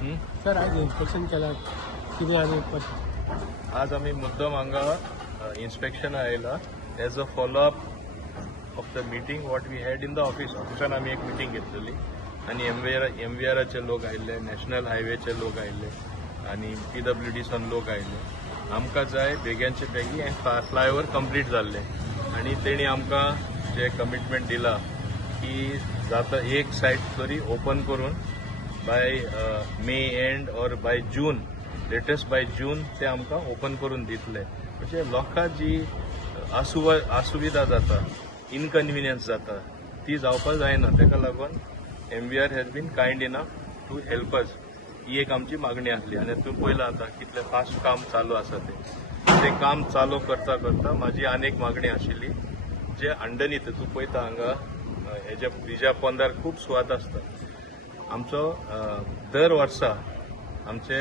Sir आज inspection केला कितें आनी आज आम्ही मुद्दम हांगा इन्स्पेक्शन आयला as a follow up of the meeting what we had in the ऑफिसान आम्ही एक मीटिंग घेतलेली आणि एमव्हीआरचे लोक आयिल्ले, नॅशनल हायवेचे लोक आयिल्ले आणि PWDसान लोक आयिल्ले. आमकां जाय बेग्याचे बेगी हें फ्लायओव्हर कंप्लीट जाल्ले आणि तेणी आमकां जे कमिटमेंट दिला की जाता एक सायड तरी ओपन करून बाय मे एंड और by June, latest by June ते आमकां ओपन करून दितले. म्हणजे लोकां जी असुविधा जाता, इनकन्विनियन्स जाता ती जावपाक जायना. ताका लागून MVR has been kind enough to help us. ही एक आमची मागणी आसली आणि तूं पळयलां आतां कितलें फास्ट काम चालू आसा ते काम चालू करता करता म्हाजी आनीक मागणी आशिल्ली जे अंडरनीथ तूं पळयता हांगा हेज्या ब्रिजा पोंदार खूब सुवात आसता. आमचो दर वर्सा आमचे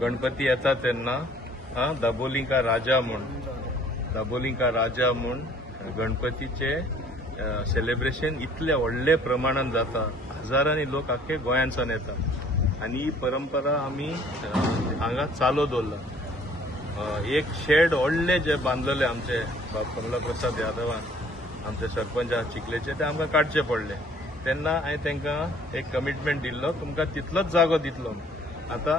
गणपती येता तेन्ना दाबोलिंका राजा म्हूण गणपतीचे सेलिब्रेशन इतले व्हडले प्रमाणात जाता. हजारांनी लोक आख्खे गोंयांसान येता आणि ही परंपरा आमी हांगा चालू दवरला. एक शेड व्हडले जे बांदलेले आमचे कमला प्रसाद यादवान आमचे सरपंच चिखलेचे ते आमकां काडचे पडले. तेन्ना हांवें तांकां एक कमिटमेंट दिल्लो तुमकां तितलोच जागो दितलो. आतां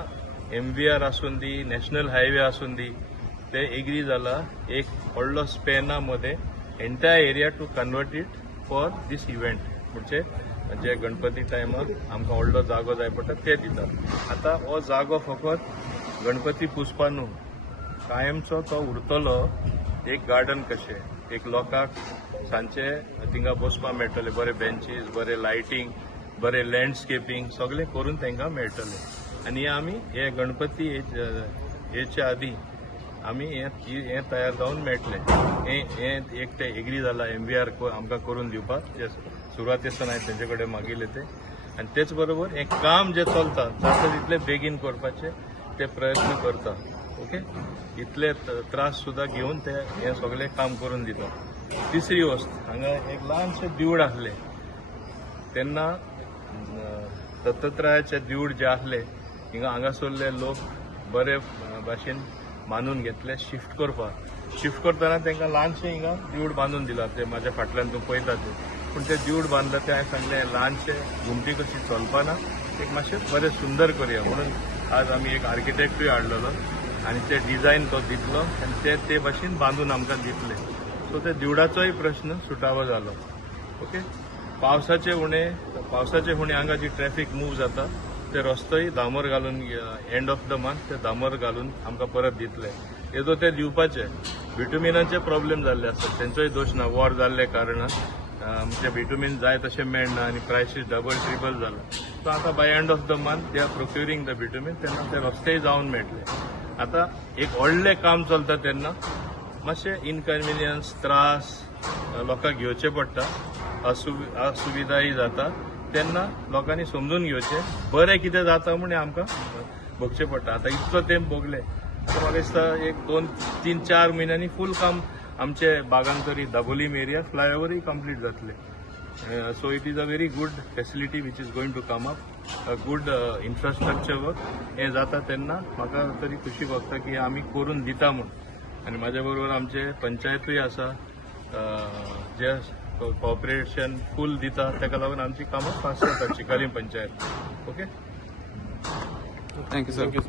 MVR आसून दी, नॅशनल हायवे आसून दी, ते एग्री जाला एक व्हडलो स्पॅना मध्ये entire area to convert it for this event. म्हणजे जे गणपती टायमार आमकां व्हडलो जागो जाय पडटा ते दितात. आतां हो जागो फकत गणपती पुजपा न्हू, कायमचो तो उरतलो एक गार्डन कशें. एक लोकांक सांचे थिंगा बसपा मेळटले, बरे बेंचीस, बरे लायटिंग, बरे लँडस्केपींग सगळें करून तांकां मेळटलें. आनी आमी हे गणपती हेच्या आदी आमी हे तयार जावन मेळटले. हे एक ते एग्री जाला MVR आमकां करून दिवपाक. जे सुरवातेसान हांवें तेंचे कडेन मागिल्ले ते. आनी तेच बरोबर हें काम जे चलता जाता तितले बेगीन करपाचे ते प्रयत्न करता. ओके, इतले त्रास सुद्दां घेवन ते हें सगळें काम करून दिता. तिसरी वस्त, हांगा एक ल्हानशें देवूळ आसलें तेन्ना दत्तात्रयाचे देवूळ जे आसले हांगासरले लोक बरे भाशेन मानून घेतले शिफ्ट करतना तांकां ल्हानशें हिंगा देवूळ बांदून दिला. ते म्हाज्या फाटल्यान तूं पळयता ते. पूण ते देवूळ बांदला ते हांवें सांगलें ल्हानशें घुमटी कशी चलपाना, एक मातशें बरें सुंदर करुया म्हणून आज आमी एक आर्किटेक्टूय हाडलेलो आनी ते डिझायन तो दितलो आनी ते भाशेन बांदून आमकां दितले. सो ते देवळाचोय प्रश्न सुटावो जालो. ओके, पावसाचे हुणे हांगा जी ट्रॅफिक मूव जाता ते रस्तोय दामोर घालून एंड ऑफ द मंथ ते दामोर घालून आमकां परत दितले. येदो ते दिवपाचे. बिटुमिनाचे प्रॉब्लेम जाल्ले आसतात, तेंचोय दोश ना. वॉर जाल्ले कारणान म्हणजे बिटुमीन जाय तशें मेळना आनी प्रायसीस डबल ट्रिबल जाला. सो आतां by end of the month they are procuring the bitumen, तेन्ना ते रस्तेय जावन मेळटले. आतां एक व्हडलें काम चलता तेन्ना मातशे इनकन्विनियन्स, त्रास लोकांक घेवचे पडटा, असुविधाय जाता. तेन्ना लोकांनी समजून घेवचें. बरें कितें जाता म्हूण आमकां भोगचें पडटा. आतां इतलो तेंप भोगले, आतां म्हाका दिसता एक 2-3-4 म्हयन्यांनी फूल काम आमचे बागान तरी दाबोलीम एरिया फ्लायओव्हरय कंप्लीट जातले. So it is a very good facility which is going to come up. A good infrastructure work हें जाता तेन्ना म्हाका तरी खुशी भोगता की आमी करून दिता म्हूण. आनी म्हाज्या बरोबर आमचे पंचायतूय आसा जे कॉपरेशन फूल दिता, ताका लागून आमची कामां फास्ट जाता Chicalim panchayat. Okay, thank you sir.